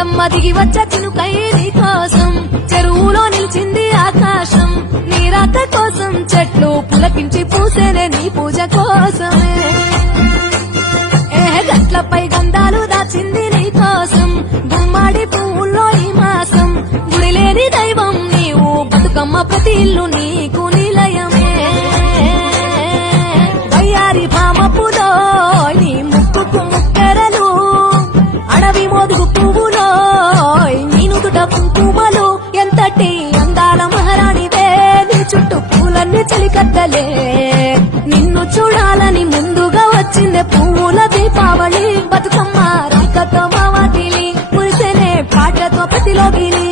గంగమ్మ దిగి వచ్చ చినుకై నీ కోసం చెరువులో నిలిచింది ఆకాశం నీ రాక కోసం చెట్లు పులకించి పూసేనే నీ పూజ కోసమే గట్లపై గంధాలు దాచింది నీ కోసం గుమ్మాడి పువ్వుల్లో ఈ మాసం గుడిలేని దైవం నీవు బతుకమ్మ ప్రతి ఇల్లు నీకు నిలయమే వయ్యారి భామపులో నీ ముక్కుకు ముక్కెరలు అడవి మోదుగు పువ్వులో నీ నుదుట కుంకుమలు ఎంతటి అందాల మహారాణివే నీ చుట్టూ పూలన్నీ చలికత్తలే నిన్ను చూడాలని ముందుగా వచ్చిందే పువ్వుల దీపావళి బతుకమ్మ రాకతో మావాటిలి మురిసేనే పాటతో ప్రతిలోగిలి